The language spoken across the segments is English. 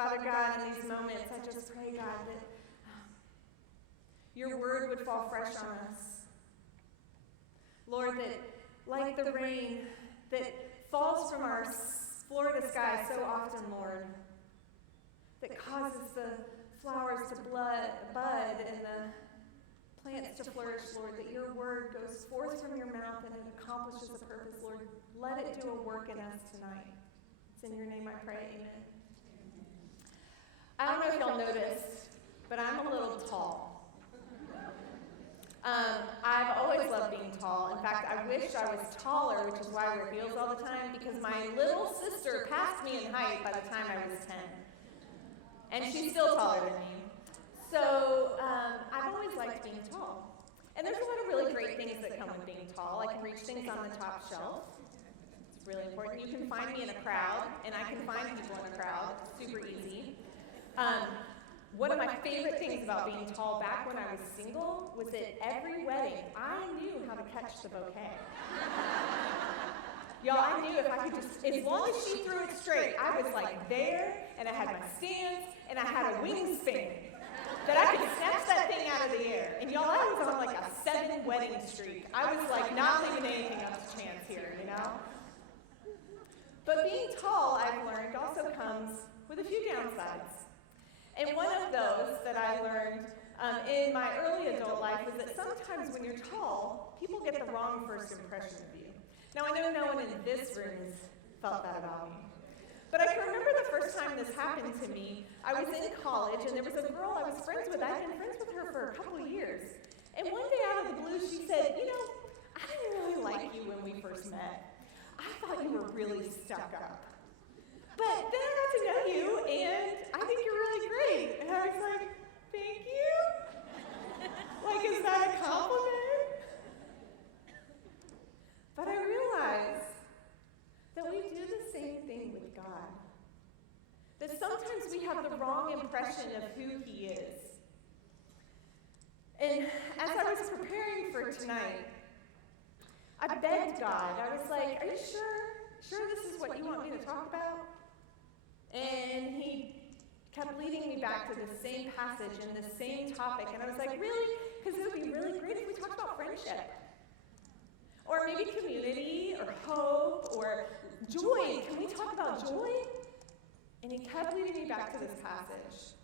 Father God, in these moments, I just pray, God, that your word would fall fresh on us. Lord, that like the rain that falls from our Florida sky so often, Lord, that causes the flowers to bud and the plants to flourish, Lord, that your word goes forth from your mouth and it accomplishes a purpose, Lord. Let it do a work in us tonight. It's in your name I pray, amen. I don't know if y'all noticed, but I'm a little tall. I've always loved being tall. In fact, I wish I was taller, which is why I wear heels all the time, because my little sister passed me in height by the time I was 10. And she's still taller than me. So I've always liked being tall. And there's a lot of really great things that come with being tall. I can reach things on the top shelf. It's really important. You can find me in a crowd, and I can find people in a crowd. Super easy. One of my favorite things about being tall back when I was single was that every wedding, I knew how to catch the bouquet. Y'all, I knew if I could just, as long as she threw it straight, I was like there, and I had my stance, and I had a wingspan. That I could snatch that thing out of the air. And y'all, I was on like a 7 wedding streak. I was like not leaving anything up to chance here, you know? But being tall, I've learned, also comes with a few downsides. And one of those that I learned in my early adult life was that sometimes when you're tall, people get the wrong first impression of you. Now, I know no one in this room has felt that about me. But I can remember the first time this happened to me. I was in college, and there was a girl I was friends with. I had been friends with her for a couple of years. And one day out of the blue, she said, you know, I didn't really like you when we first met. I thought you were really stuck up. But then I got to know you, and I think you're really great. And I was like, thank you? Like, is that a compliment? But I realized that we do the same thing with God. That sometimes we have the wrong impression of who He is. And as I was preparing for tonight, I begged God. I was like, are you sure this is what you want me to talk about? And He kept leading me back to the same passage and the same topic. And I was like, really? Because it would be really great if we talked about friendship. Or maybe community, or hope, or joy. Can we talk about joy? And He kept leading me back to this passage.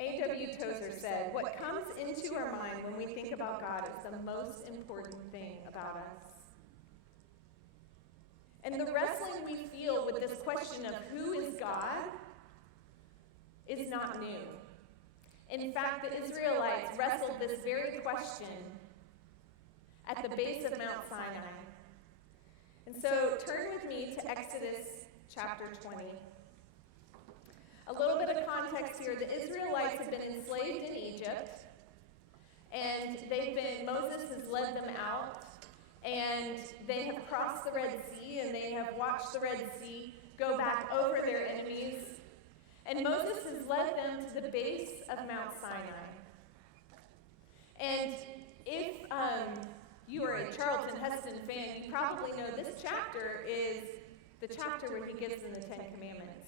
A.W. Tozer said, what comes into our mind when we think about God is the most important thing about us. And the wrestling we feel with this question of who is God is not new. In fact, the Israelites wrestled this very question at the base of Mount Sinai. And so turn with me to Exodus chapter 20. A little bit of context here. The Israelites have been enslaved in Egypt, and Moses has led them out, and they have crossed the Red Sea, and they have watched the Red Sea go back over their enemies. And Moses has led them to the base of Mount Sinai. And if you are a Charlton Heston fan, you probably know this chapter is the chapter where he gives them the 10 Commandments.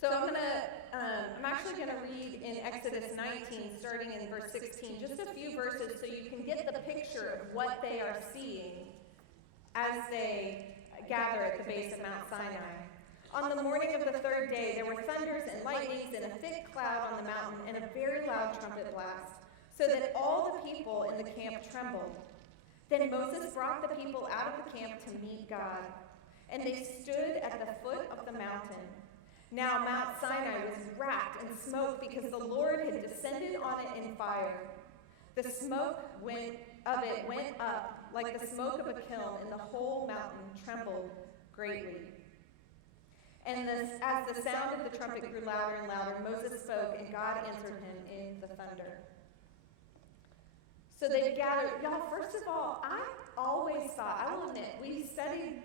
So I'm actually going to read in Exodus 19, starting in verse 16, just a few verses so you can get the picture of what they are seeing as they gather at the base of Mount Sinai. On the morning of the 3rd day, there were thunders and lightnings and a thick cloud on the mountain and a very loud trumpet blast, so that all the people in the camp trembled. Then Moses brought the people out of the camp to meet God, and they stood at the foot of the mountain. Now Mount Sinai was wrapped in smoke because the Lord had descended on it in fire. The smoke of it went up like the smoke of a kiln, and the whole mountain trembled greatly. And as the sound of the trumpet grew louder and louder, Moses spoke, and God answered him in the thunder. So they gathered. Y'all, first of all, I always thought, I will admit, we studied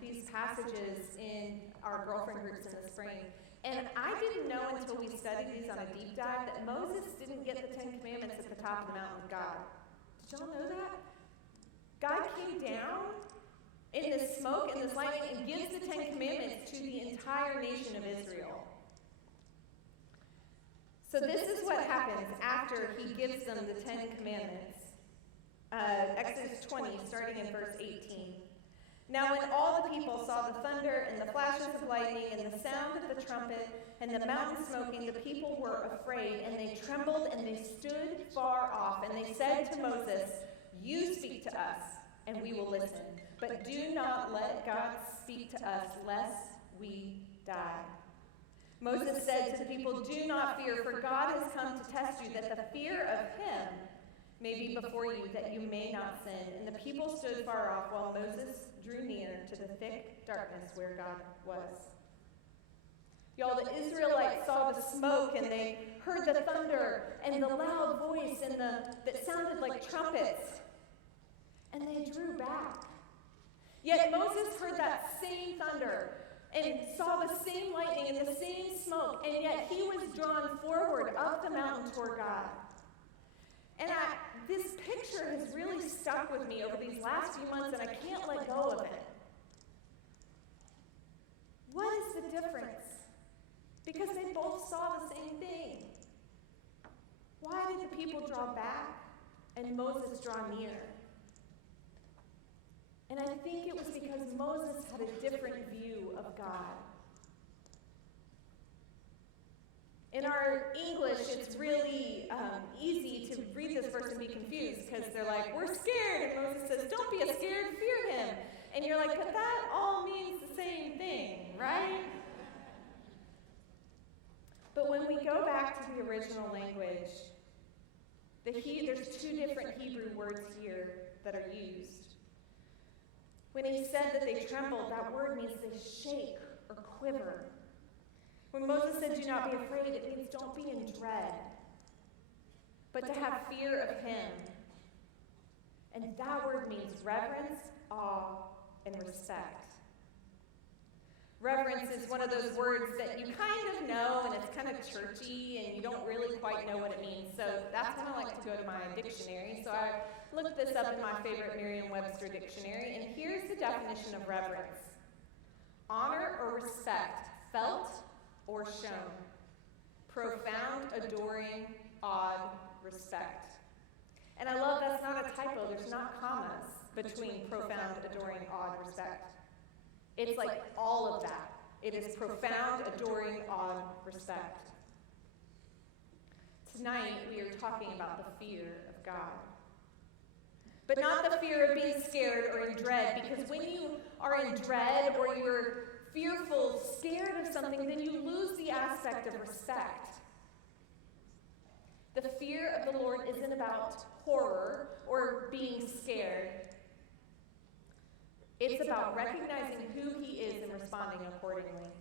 these passages in our girlfriend groups in the spring, and I didn't know until we studied these on a deep dive that Moses didn't get the 10 Commandments at the top of the mountain with God. Did y'all know that? God came down in this smoke and this lightning and gives the 10 Commandments to entire nation of Israel. So this is what happens after he gives them the 10 Commandments. Exodus 20, starting in verse 18. Now when all the people saw the thunder and the flashes of lightning and the sound of the trumpet and the mountain smoking, the people were afraid, and they trembled, and they stood far off. And they said to Moses, "You speak to us, and we will listen. But do not let God speak to us, lest we die." Moses said to the people, "Do not fear, for God has come to test you, that the fear of him may be before you, that you may not sin." And the people stood far off, while Moses drew near to the thick darkness where God was. Y'all, the Israelites saw the smoke, and they heard the thunder and the loud voice and that sounded like trumpets, and they drew back. Yet Moses heard that same thunder and saw the same lightning and the same smoke, and yet he was drawn forward up the mountain toward God. And this picture has really stuck with me over these last few months, and I can't let go of it. What is the difference? Because they both saw the same thing. Why did the people draw back and Moses draw near? And I think it was because Moses had a different view of God. In our English, it's really easy to read this verse and be confused, because they're like, "We're scared," and Moses says, "Don't be scared, fear him." And you're like, but that all means the same thing, right? But when we go back to the original language, there's two different Hebrew words here that are used. When he said that they trembled, that word means they shake or quiver. When Moses said, "Do not be afraid," it means don't be in dread, but to have fear of him. And that word means reverence, awe, and respect. Reverence is one of those words that you kind of know, and it's kind of churchy, and you don't really quite know what it means. So that's when I like to go to my dictionary. So I looked this up in my favorite Merriam-Webster dictionary, and here's the definition of reverence: honor or respect, felt or shown. Profound, adoring, awed, respect. And I love that's not a typo. There's not commas between profound, adoring, awed, respect. It's like all of that. It is profound, adoring, awed, respect. Tonight, we are talking about the fear of God. But not the fear of being scared or in dread, because when you are in dread or you're fearful, scared of something, then you lose the aspect of respect. The fear of the Lord isn't about horror or being scared. It's about recognizing who he is and responding accordingly.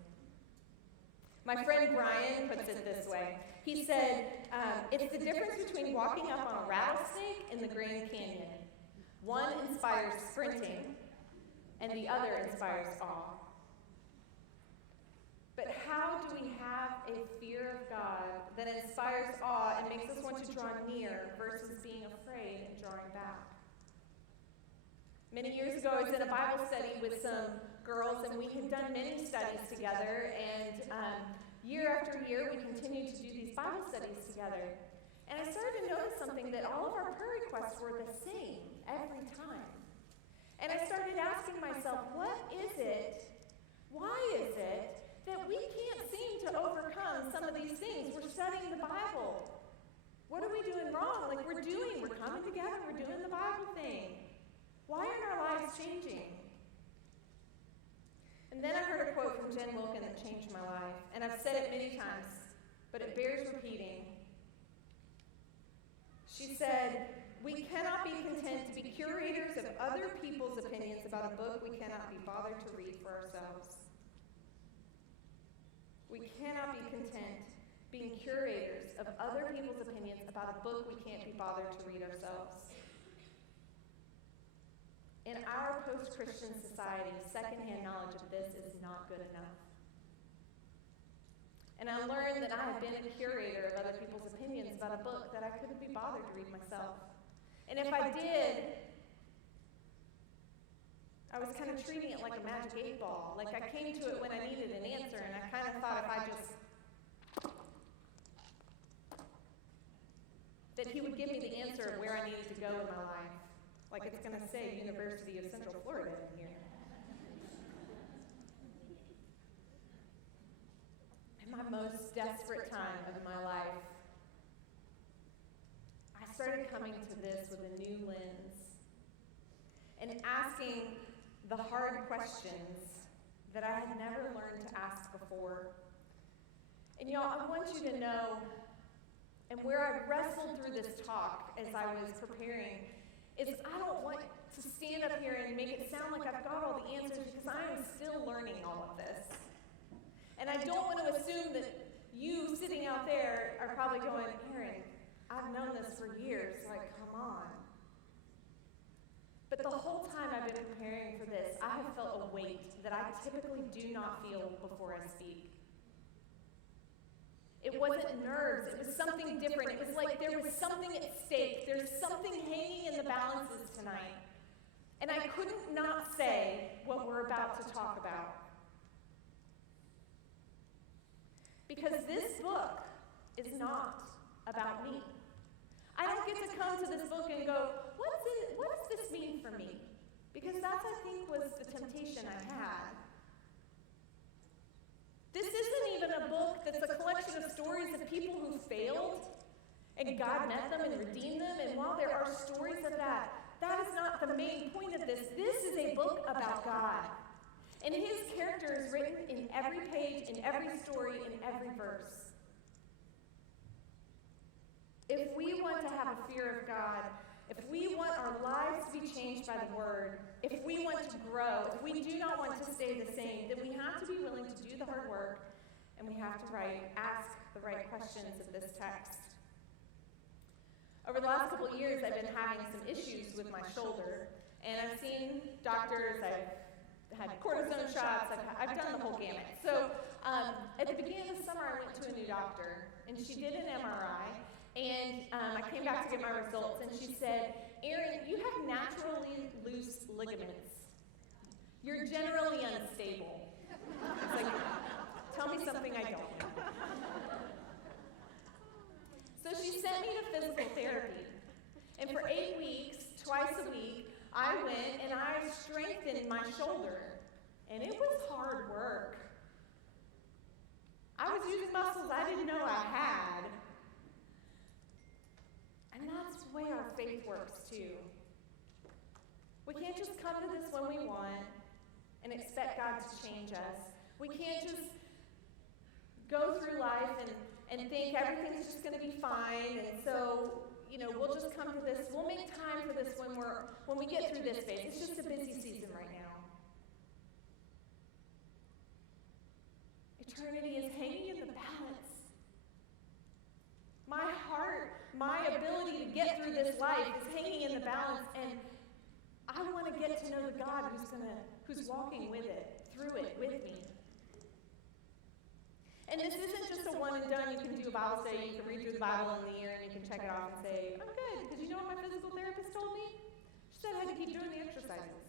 My friend Brian puts it this way. He said, it's the difference between walking up on a rattlesnake in the Grand Canyon. One inspires sprinting, and the other inspires awe. But how do we have a fear of God that inspires awe and makes us want to draw near versus being afraid and drawing back? Many years ago, I was in a Bible study with some girls, and we had done many studies together, and year after year, we continued to do these Bible studies together. And I started to notice something, that all of our prayer requests were the same every time. And I started asking myself, what is it, why is it, that we can't seem to overcome some of these things? We're studying the Bible. What are we doing wrong? Like, we're coming together, we're doing the Bible thing. Why aren't our lives changing? And then I heard a quote from Jen Wilkin that changed my life. And I've said it many times, but it bears repeating. She said, "We cannot be content to be curators of other people's opinions about a book we cannot be bothered to read for ourselves." We cannot be content being curators of other people's opinions about a book we can't be bothered to read ourselves. In our post-Christian society, secondhand knowledge of this is not good enough. And I learned that I had been a curator of other people's opinions about a book that I couldn't be bothered to read myself. And if I did, I was kind of treating it like a magic 8 ball. Like, I came to it when I needed an answer, go in my life. Like it's going to say University of Central Florida in here. In my most desperate time of my life, I started coming to this with a new lens and asking the hard questions that I had never learned to ask before. And y'all, I want you to know, and where I wrestled through this talk as I was preparing, is I don't want to stand up here and make it sound like I've got all the answers, because I am still learning all of this. And I don't want to assume that you sitting out there are probably going, Erin, I've known this for years, like, come on. But the whole time I've been preparing for this, I have felt a weight that I typically do not feel before I speak. It wasn't nerves, it was something different. It was like there was something at stake. There's something hanging in the balances tonight. And I couldn't not say what we're about to talk about. Because this book is not about me. I don't get to come to this book and go, what does this mean for me? Because that, I think, was the temptation I had. This isn't even a book that's a collection of stories of people who failed, and God met them and redeemed them, and while there are stories of that, that is not the main point of this. This is a book about God. And his character is written in every page, in every story, in every verse. If we want to have a fear of God, if we want our lives to be changed by the word, if we want to grow, if we do not want to stay the same, then we have to be willing to do the hard work, and we have to ask the right questions of this text. Over the last couple of years, I've been having some issues with my shoulder, and I've seen doctors, I've had cortisone shots, I've done the whole gamut. So at the beginning of the summer, I went to a new doctor, and she did an MRI, and I came back to get my results, and she said, Erin, you have naturally loose ligaments. You're generally unstable. It's like, tell me something I don't know. So she sent me to physical therapy. And for 8 weeks, twice a week, I went and I strengthened my shoulder. And it was hard work. I was using muscles I didn't know I had. And that's the way our faith works too. We can't just come to this when we want and expect God to change us. We can't just go through life and think everything's just going to be fine, and so, we'll just come to this. We'll make time for this when we get through this phase. It's just a busy season right now. Eternity is hanging in the balance. My heart, my ability to get through this life is hanging in the balance, and I want to get to know the God who's walking with it, through it, with me. And this isn't just a one and done. You can do a Bible study, you can read through the Bible in the year, and you can check it off and say, I'm good, because you know what my physical therapist told me? She said I had to keep doing the exercises.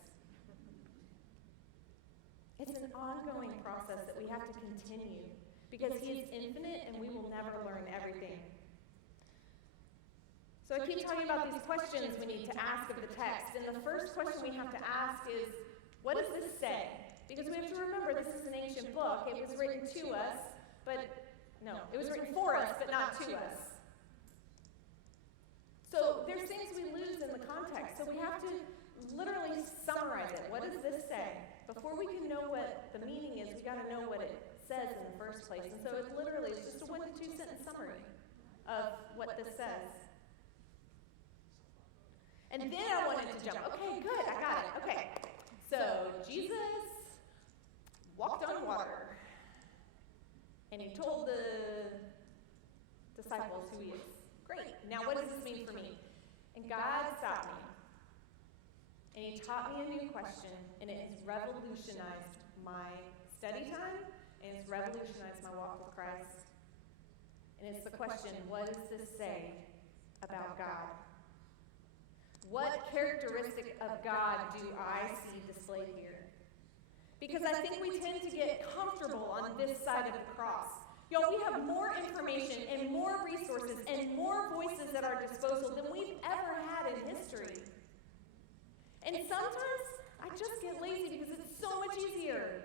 It's an ongoing process that we have to continue, because he is infinite and we will never learn everything. So I keep talking about these questions we need to ask of the text, and the first question we have to ask is, what does this say? Because we have to remember this is an ancient book. It was written to us, it was written for us, but not to us. So there's things we lose in the context, so we have to literally summarize it. What does this say? Before we can know what the meaning is, we've got to know what it says in the first place. And so it's just a 1 to 2 sentence summary of what this says. And then I wanted to jump. Okay, good, I got it. Okay, so Jesus walked on water, and he told the disciples who he is. Great, now what does this mean for me? And God stopped me, and he taught me a new question, and it has revolutionized my study time, and it's revolutionized my walk with Christ. And it's the question, what does this say about God? What characteristic of God do I see displayed here? Because I think we tend to get comfortable on this side of the cross. Y'all, we have more information and more resources and more voices at our disposal than we've ever had in history. And sometimes I just get lazy because it's so much easier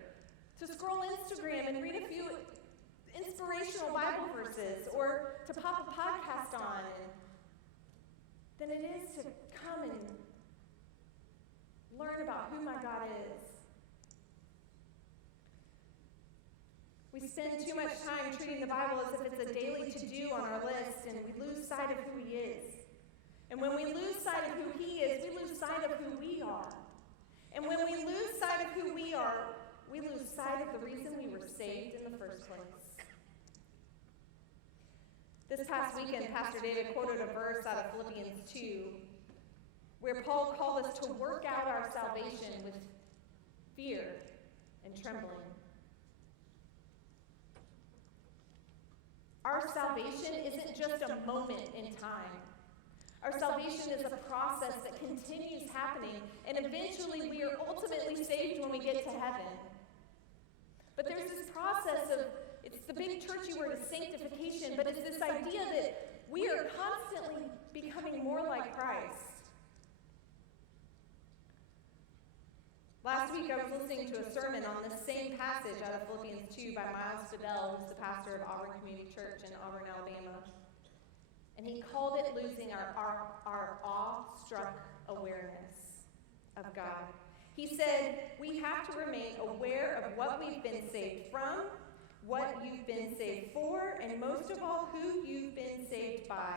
to scroll Instagram and read a few inspirational Bible verses or to pop a podcast on than it is to come and learn about who my God is. We spend too much time treating the Bible as if it's a daily to-do on our list, and we lose sight of who he is. And when we lose sight of who he is, we lose sight of who we are. And when we lose sight of who we are, we lose sight of the reason we were saved in the first place. This past weekend, Pastor David quoted a verse out of Philippians 2, where Paul called us to work out our salvation with fear and trembling. Our salvation isn't just a moment in time. Our salvation is a process that continues happening, and eventually we are ultimately saved when we get to heaven. But there's this process of, it's the big churchy word of sanctification, but it's this idea that we are constantly becoming more like Christ. Last week I was listening to a sermon on this same passage out of Philippians 2 by Miles Fidel, who's the pastor of Auburn Community Church in Auburn, Alabama. And he called it losing our awe-struck awareness of God. He said, we have to remain aware of what we've been saved from, what you've been saved for, and most of all, who you've been saved by.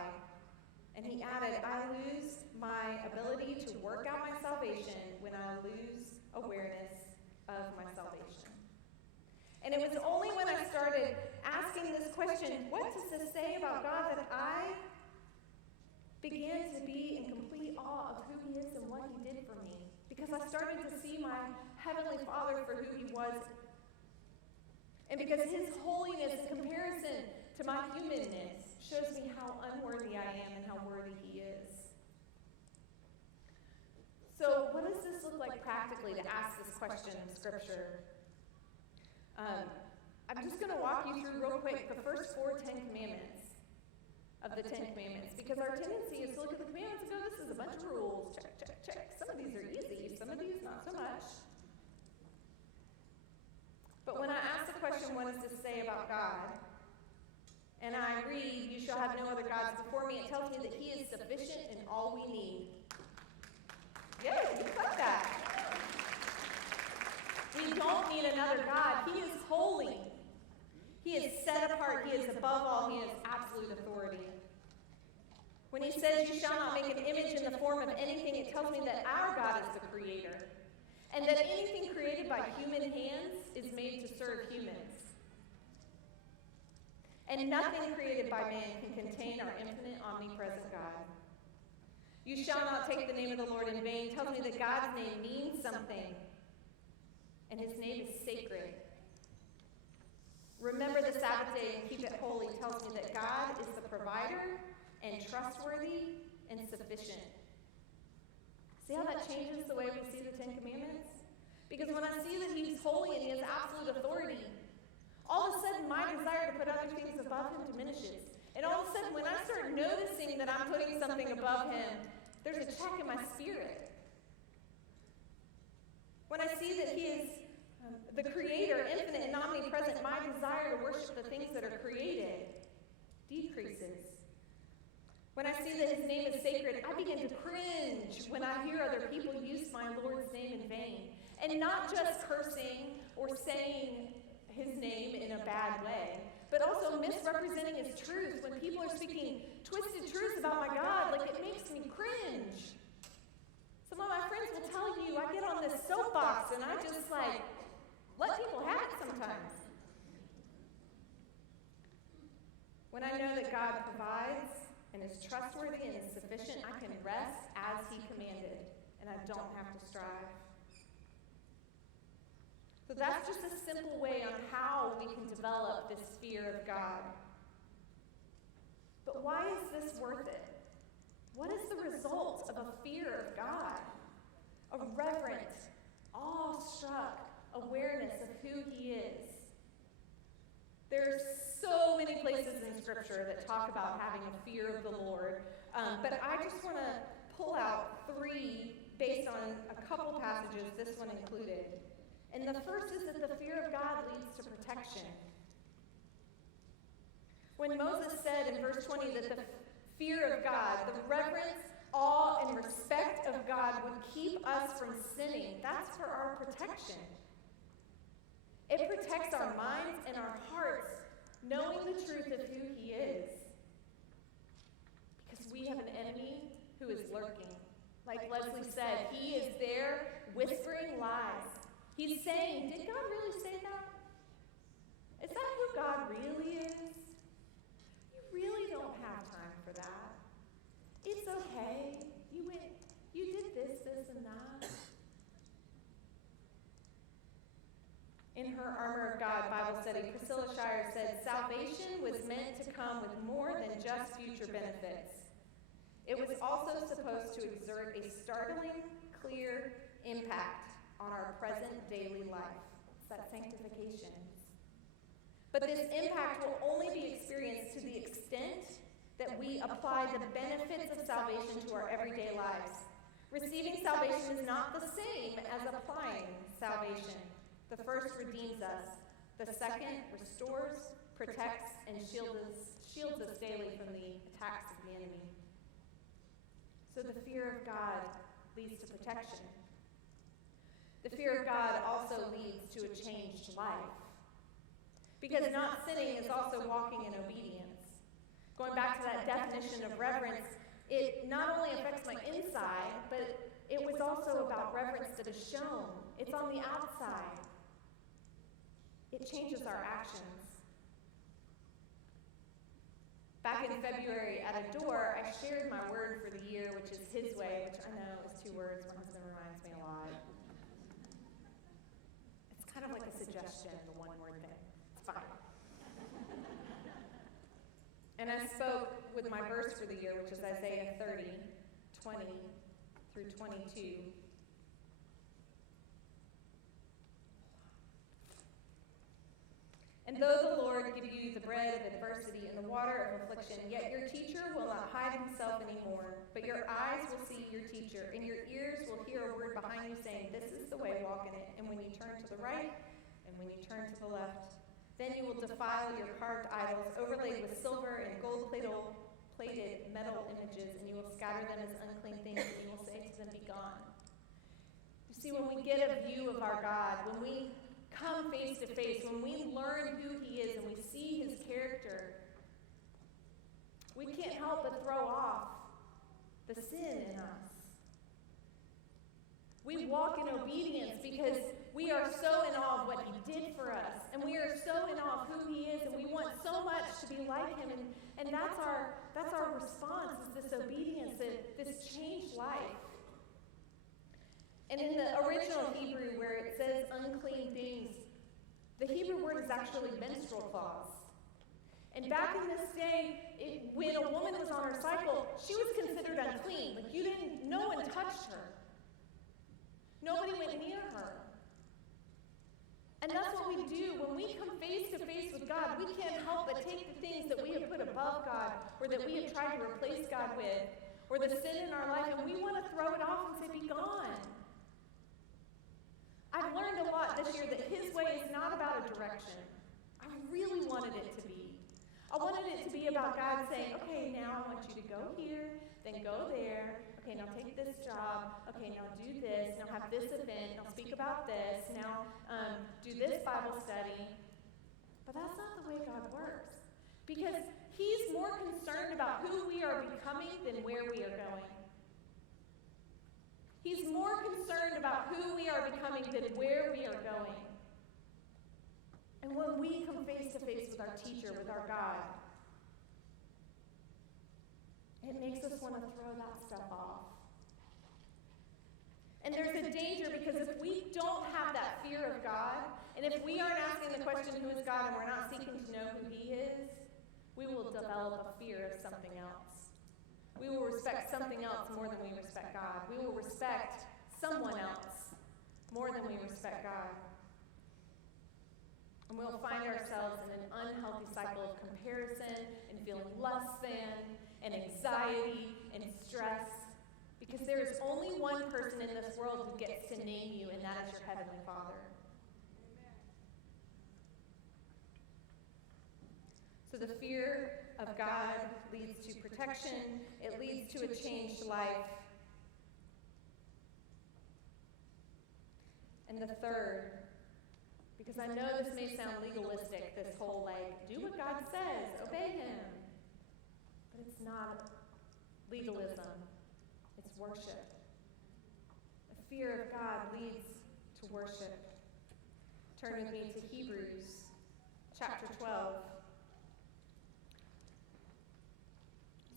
And he added, I lose my ability to work out my salvation when I lose awareness of my salvation. And it was only when I started asking this question, what does this say about God, that I began to be in complete awe of who he is and what he did for me. Because I started to see my Heavenly Father for who he was. And because his holiness in comparison to my humanness shows me how unworthy I am and how worthy he is. So what does this look like practically to ask this question in Scripture? I'm just going to walk you through real quick the first 4 Ten Commandments of the 10 Commandments, because our tendency is to look at the commandments and go, this is a bunch of rules, check, check, check. Some of these are easy, some of these not so much. But when I ask the question, what does this say about God? And I read, you shall have no other gods before me, it tells me that he is sufficient in all we need. Yes, you got that. We don't need another God. He is holy. He is set apart. He is above all. He has absolute authority. When he says, you shall not make an image in the form of anything, it tells me that our God is the creator, and that anything created by human hands is made to serve humans. And nothing created by man can contain our infinite, omnipresent God. You shall not take the name of the Lord in vain tells me that God's name means something, and his name is sacred. Remember the Sabbath day and keep it holy tells me that God is the provider and trustworthy and sufficient. See how that changes the way we see the 10 Commandments? Because when I see that he's holy and he has absolute authority, all of a sudden my desire to put other things above him diminishes. And all of a sudden when I start noticing that I'm putting something above him, there's a check in my spirit. When I see that he is the creator, infinite and omnipresent, my desire to worship the things that are created decreases. When I see that his name is sacred, I begin to cringe when I hear other people use my Lord's name in vain. And not just cursing or saying his name in a bad way, but also misrepresenting his truth. When people are speaking twisted truths about my God, like, it makes me cringe. Some of my friends will tell you I get on this soapbox and I just let people have it sometimes. When I know that God provides and is trustworthy and is sufficient, I can rest as he commanded, and I don't have to strive. So that's just a simple way on how we can develop this fear of God. But why is this worth it? What is the result of a fear of God? A reverent, awe-struck awareness of who he is. There's so Scripture that talk about having a fear of the Lord. But I just want to pull out 3 based on a couple passages, this one included. And the first is that the fear of God leads to protection. When Moses said in verse 20 that the fear of God, the reverence, awe, and respect of God would keep us from sinning, that's for our protection. It protects our minds and our hearts, knowing the truth of who He is. Because we have an enemy who is lurking. Like Leslie said, he is there whispering lies. He's saying, did God really say that? Is that who God really is? You really don't have time for that. It's okay. You did this, and that. In her Armor of God Bible study, Priscilla Shire said, salvation was meant to come with more than just future benefits. It was also supposed to exert a startling, clear impact on our present daily life. It's that sanctification. But this impact will only be experienced to the extent that we apply the benefits of salvation to our everyday lives. Receiving salvation is not the same as applying salvation. The first redeems us. The second restores, protects, and shields us daily from the attacks of the enemy. So the fear of God leads to protection. The fear of God also leads to a changed life. Because not sinning is also walking in obedience. Going back to that definition of reverence, it not only affects my inside, but it was also about reverence that is shown. It's on the outside. It changes our actions. Back in February at Adore, I shared my word for the year, which is His Way, which I know is 2 words. My husband reminds me a lot. It's kind of like a suggestion, the one-word thing. It's fine. And I spoke with my verse for the year, which is Isaiah 30, 20 through 22. And though the Lord give you the bread of adversity and the water of affliction, yet your teacher will not hide himself anymore, but your eyes will see your teacher, and your ears will hear a word behind you saying, this is the way, walk in it. And when you turn to the right, and when you turn to the left, then you will defile your carved idols, overlaid with silver and gold-plated metal images, and you will scatter them as unclean things, and you will say to them, be gone. You see, when we get a view of our God, when we come face to face, when we learn who He is and we see His character, we can't help but throw off the sin in us. We walk in obedience because we are so in awe of what He did for us, and we are so in awe of who He is, and we want so much to be like Him, and that's our response, is this obedience, this changed life. And in the original Hebrew, where it says unclean things, the Hebrew word is actually menstrual cloths. And back in this day, when a woman was on her cycle, she was considered unclean. Like no one touched her. Nobody went near her. And that's what we do. When we come face to face with God, we can't help but take the things that we have put above God, or that we have tried to replace God with, or the sin in our life, and we want to throw it off and say, be gone. I've learned a lot this year that His way is not about a direction. I really wanted it to be. I wanted it to be about God saying, okay, now I want you to go here, then go there. Okay, now take this job. Okay, now do this. Now have this event. Now speak about this. Now do this Bible study. But that's not the way God works. Because He's more concerned about who we are becoming than where we are going. He's more concerned about who we are becoming than where we are going. And when we come face to face with our teacher, with our God, it makes us want to throw that stuff off. And there's a danger, because if we don't have that fear of God, and if we aren't asking the question, who is God, and we're not seeking to know who He is, we will develop a fear of something else. We will respect something else more than we respect God. We will respect someone else more than we respect God. And we'll find ourselves in an unhealthy cycle of comparison and feeling less than and anxiety and stress, because there is only one person in this world who gets to name you, and that is your Heavenly Father. So the fear of God leads to protection. It leads to a changed life. And the third, because I know this may sound legalistic, this whole do what God says, obey him. But it's not legalism, it's worship. The fear of God leads to worship. Turn with me to Hebrews chapter 12.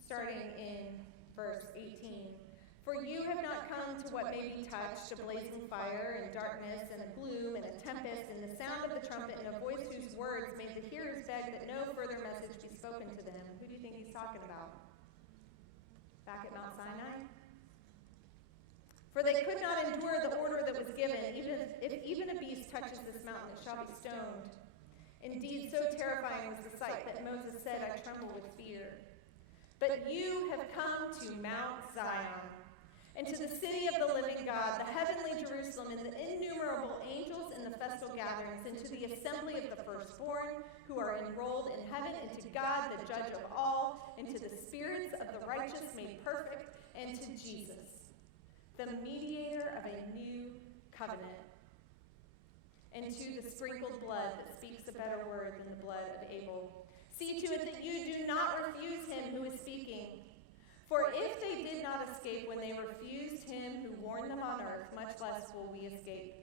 Starting in verse 18. For you have not come to what may be touched, a blazing fire, and darkness, and a gloom, and a tempest, and the sound of the trumpet, and a voice whose words made the hearers beg that no further message be spoken to them. Who do you think he's talking about? Back at Mount Sinai? For they could not endure the order that was given, if even a beast touches this mountain, it shall be stoned. Indeed, so terrifying was the sight that Moses said, I tremble with fear. But you have come to Mount Zion, and to the city of the living God, the heavenly Jerusalem, and the innumerable angels in the festal gatherings, and to the assembly of the firstborn who are enrolled in heaven, and to God, the judge of all, and to the spirits of the righteous made perfect, and to Jesus, the mediator of a new covenant, and to the sprinkled blood that speaks a better word than the blood of Abel. See to it that you do not refuse him who is speaking. For if they did not escape when they refused him who warned them on earth, much less will we escape,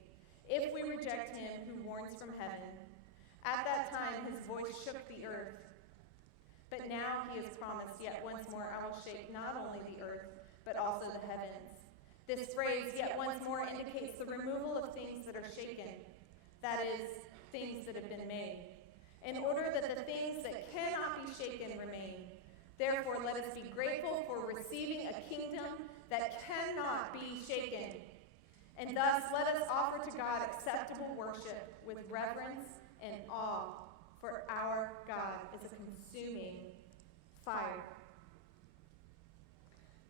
if we reject him who warns from heaven. At that time his voice shook the earth. But now he has promised, yet once more I will shake not only the earth, but also the heavens. This phrase, yet once more, indicates the removal of things that are shaken, that is, things that have been made, in order that the things that cannot be shaken remain. Therefore, let us be grateful for receiving a kingdom that cannot be shaken. And thus, let us offer to God acceptable worship with reverence and awe, for our God is a consuming fire.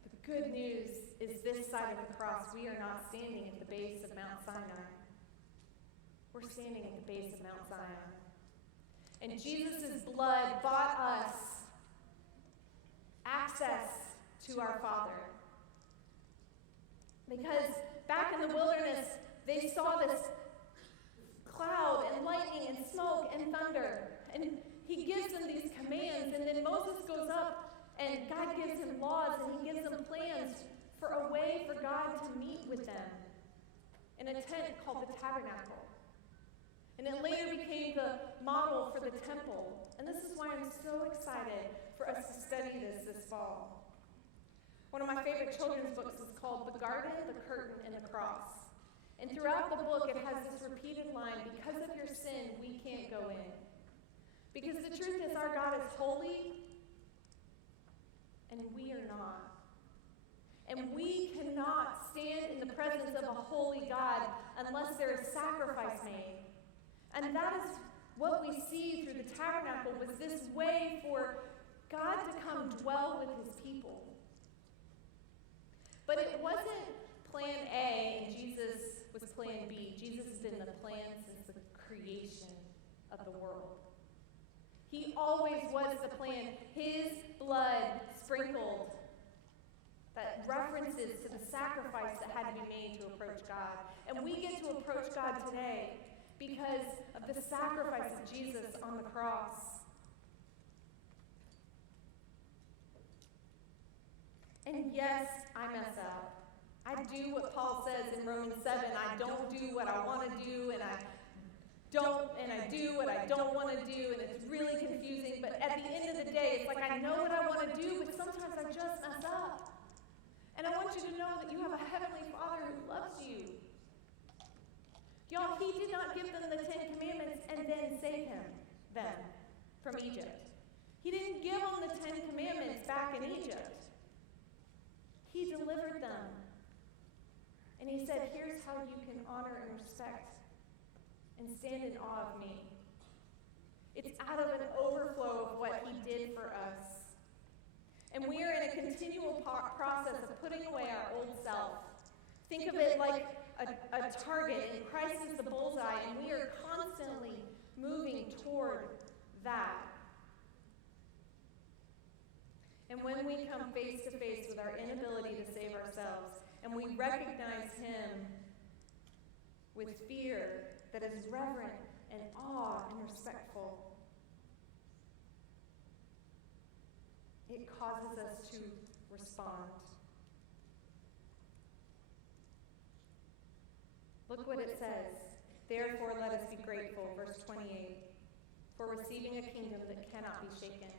The good news is this side of the cross, we are not standing at the base of Mount Sinai. We're standing at the base of Mount Zion. And Jesus' blood bought us access to our Father. Because back in the wilderness, they saw this cloud and lightning and smoke and thunder. And he gives them these commands, and then Moses goes up and God gives him laws, and he gives them plans for a way for God to meet with them in a tent called the tabernacle. And it later became the model for the temple. And this is why I'm so excited for us to study this fall. One of my favorite children's books is called The Garden, the Curtain, and the Cross. And throughout the book, it has this repeated line, because of your sin, we can't go in. Because the truth is, our God is holy, and we are not. And we cannot stand in the presence of a holy God unless there is sacrifice made. And that is what we see through the tabernacle, was this way for God to come dwell with his people. But it wasn't plan A and Jesus was plan B. Jesus has been the plan since the creation of the world. He always was the plan. His blood sprinkled, that references to the sacrifice that had to be made to approach God. And we get to approach God today because of the sacrifice of Jesus on the cross. And yes, I mess up. I do what Paul says in Romans 7. I don't do what I want to do, and I do what I don't want to do, and it's really confusing. But at the end of the day, it's like I know what I want to do, but sometimes I just mess up. And I want you to know that you have a heavenly Father who loves you. Y'all, he did not give them the 10 Commandments and then save them from Egypt. He didn't give them the 10 Commandments back in Egypt. He delivered them. And he said, here's how you can honor and respect and stand in awe of me. out of an overflow of what he did for us. And we are in a continual process of putting away our old self. Think of it like a target, and Christ is the bullseye, and we are constantly moving toward that. And when we come face to face with our inability to save ourselves, and we recognize him with fear that is reverent and awe and respectful, it causes us to respond. Look what it says. Therefore, let us be grateful, verse 28, for receiving a kingdom that cannot be shaken.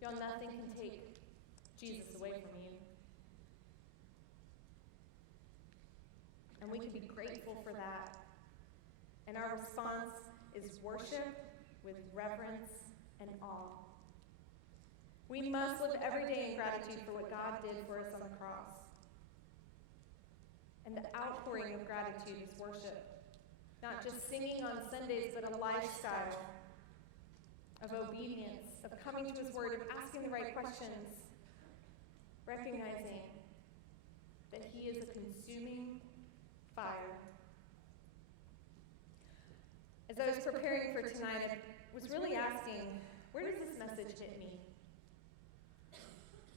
Y'all, nothing can take Jesus away from you. And we can be grateful for that. And our response is worship with reverence and awe. We must live every day in gratitude for what God did for us on the cross. And the outpouring of gratitude is worship. Not just singing on Sundays, but a lifestyle of obedience, of coming to his word, of asking the right questions, recognizing that he is a consuming fire. As I was preparing for tonight, I was really asking, where does this message hit me?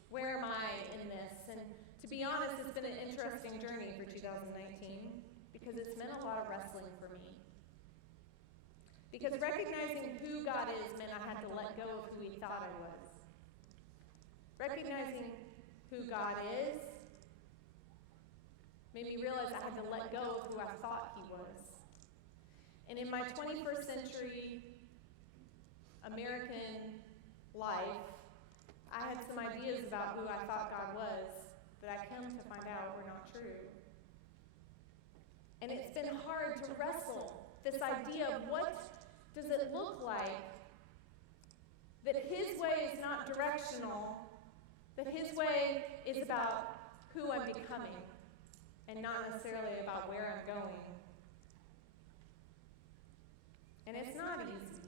Where am I in this? And to be honest, it's been an interesting journey for 2019 because it's meant a lot of wrestling for me. Because recognizing who God is meant I had to let go of who he thought I was. Recognizing who God is made me realize I had to let go of who I thought he was. And in my 21st century American life, I had some ideas about who I thought God was that I come to find out were not true. And it's been hard to wrestle this idea of what does it look like that his way is not directional, that his way is about who I'm becoming and not necessarily about where I'm going. And it's not easy.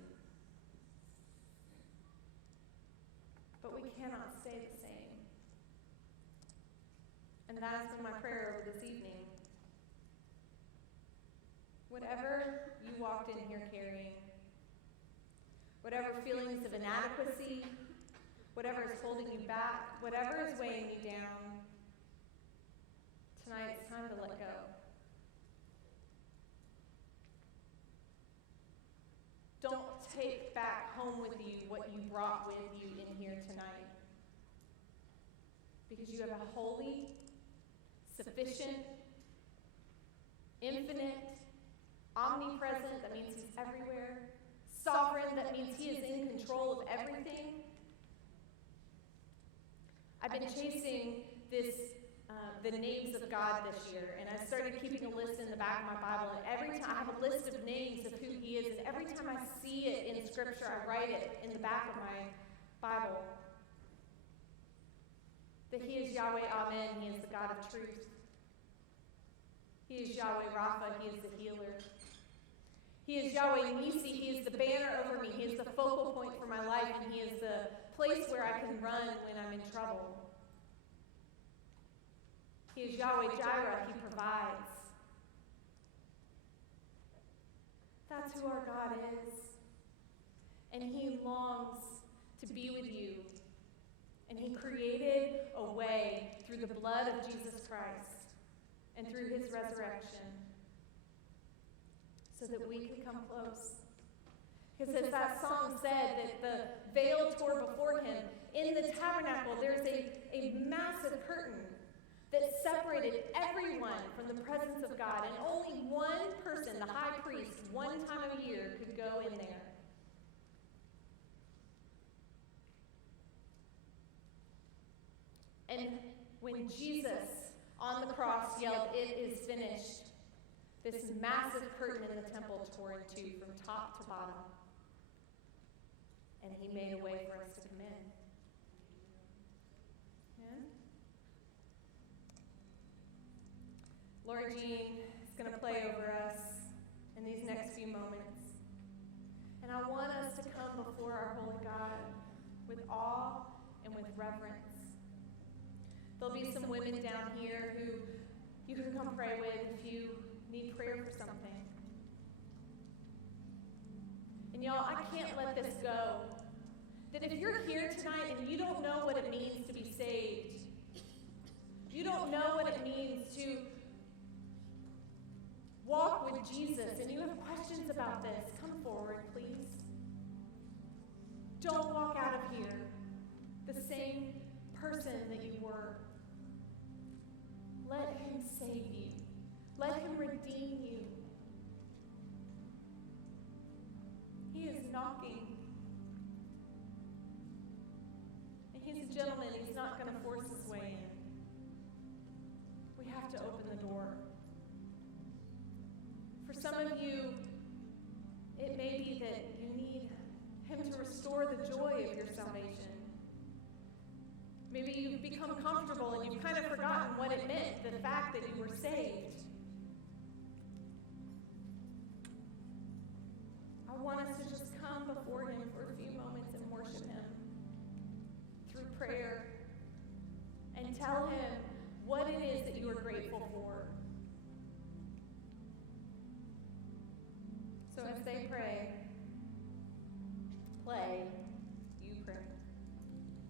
But we cannot stay the same. And that has been my prayer over this evening. Whatever you walked in here carrying, whatever feelings of inadequacy, whatever is holding you back, whatever is weighing you down, tonight it's time to let go. Don't take back home with you what you brought with you in here tonight. Because you have a holy, sufficient, infinite, omnipresent, that means he's everywhere, sovereign, that means he is in control of everything. I've been chasing the names of God this year, and I started keeping a list in the back of my Bible, and every time I have a list of names of who he is, and every time I see it in Scripture, I write it in the back of my Bible. That he is Yahweh, Amen, he is the God of truth. He is Yahweh Rapha, he is the healer. He is Yahweh Nisi, he is the banner over me, he is the focal point for my life, and he is the place where I can run when I'm in trouble. He is Yahweh Jireh, he provides. That's who our God is. And he longs to be with you. And he created a way through the blood of Jesus Christ and through his resurrection so that we could come close. Because as that song said, that the veil tore before him, in the tabernacle there's a massive curtain that separated everyone from the presence of God, and only one person, the high priest, one time a year could go in there. And when Jesus on the cross yelled, "It is finished," this massive curtain in the temple tore in two from top to bottom. And he made a way for us to come in. Yeah? Laura Jean is going to play over us in these next few moments. And I want us to come awe and with reverence. There'll be some women down here who you can come pray with if you need prayer for something. And y'all, I can't let this go. That if you're here tonight and you don't know what it means to be saved, you don't know what it means to walk with Jesus, and you have questions about this, come forward, please. Don't walk out of here the same person that you were. Let him save you. Let him redeem you. He is knocking. And he's a gentleman. He's not going to force his way in. We have to open the door. For some of you, it may be that you need him to restore the joy of your salvation. Maybe you've become comfortable and you've kind of forgotten what it meant, the fact that you were saved. I want us to just come before him for a few moments and worship him through prayer and tell him